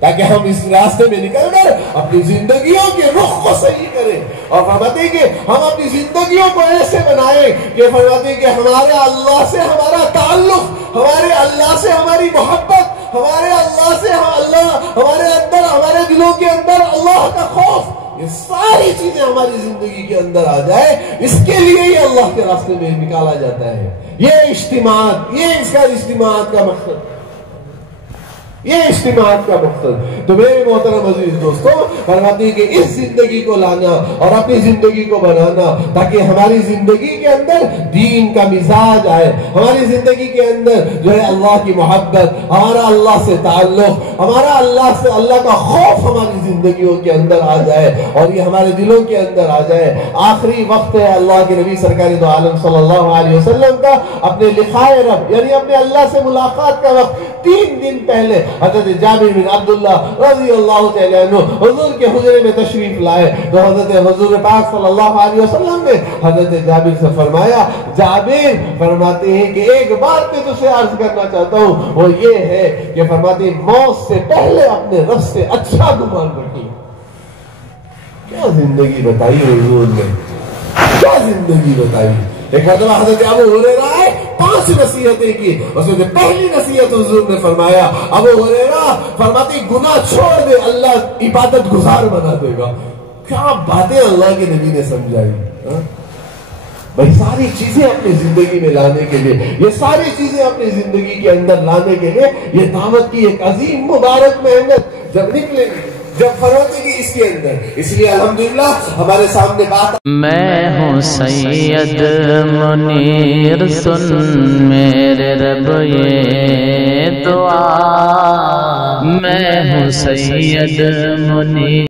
تاکہ ہم اس راستے میں نکل کر اپنی زندگیوں کے رخ کو صحیح کریں. اور فرماتے ہیں کہ ہم اپنی زندگیوں کو ایسے بنائیں کہ فرماتے ہیں کہ ہمارے اللہ سے ہمارا تعلق، ہمارے اللہ سے ہماری محبت، ہمارے اللہ سے ہمارے اندر، ہمارے دلوں کے اندر اللہ کا خوف، یہ ساری چیزیں ہماری زندگی کے اندر آ جائے. اس کے لیے ہی اللہ کے راستے میں نکالا جاتا ہے. یہ اجتماعات، یہ اس کا اجتماعات کا مقصد، یہ اجتماعات کا مقصد. تو میرے محترم عزیز دوستوں، فرماتے ہیں کہ اس زندگی کو لانا اور اپنی زندگی کو بنانا تاکہ ہماری زندگی کے اندر دین کا مزاج آئے، ہماری زندگی کے اندر جو ہے اللہ کی محبت، ہمارا اللہ سے تعلق، ہمارا اللہ کا خوف ہماری زندگیوں کے اندر آ جائے اور یہ ہمارے دلوں کے اندر آ جائے. آخری وقت ہے اللہ کے نبی سرکار دو عالم صلی اللہ علیہ وسلم کا اپنے لقائے رب، یعنی اپنے اللہ سے ملاقات کا وقت. 3 دن پہلے حضرت جابر بن عبداللہ رضی اللہ تعالیٰ عنہ حضور کے حجرے میں تشریف لائے تو حضرت حضور پاک صلی اللہ علیہ وسلم نے حضرت جابر سے فرمایا، جابر فرماتے ہیں کہ ایک بات میں تجھے عرض کرنا چاہتا ہوں، وہ یہ ہے کہ فرماتے ہیں موت سے پہلے اپنے رب سے اچھا گمان رکھیں. کیا زندگی بتائی حضور نے، کیا زندگی بتائی. ایک مرتبہ حضرت ابو ہریرہ آئے، 5 نصیحتیں کی. اس میں پہلی نصیحت حضور نے فرمایا، ابو ہریرہ فرماتے گناہ چھوڑ دے، اللہ عبادت گزار بنا دے گا. کیا باتیں اللہ کے نبی نے سمجھائی. بھائی ساری چیزیں اپنی زندگی میں لانے کے لیے، یہ ساری چیزیں اپنی زندگی کے اندر لانے کے لیے یہ دعوت کی ایک عظیم مبارک محنت جب نکلے گی، جب فرماتے گی اس کے اندر. اس لیے الحمدللہ ہمارے سامنے بات، میں ہوں سید منیر، سن میرے رب یہ دعا. میں ہوں سید منیر.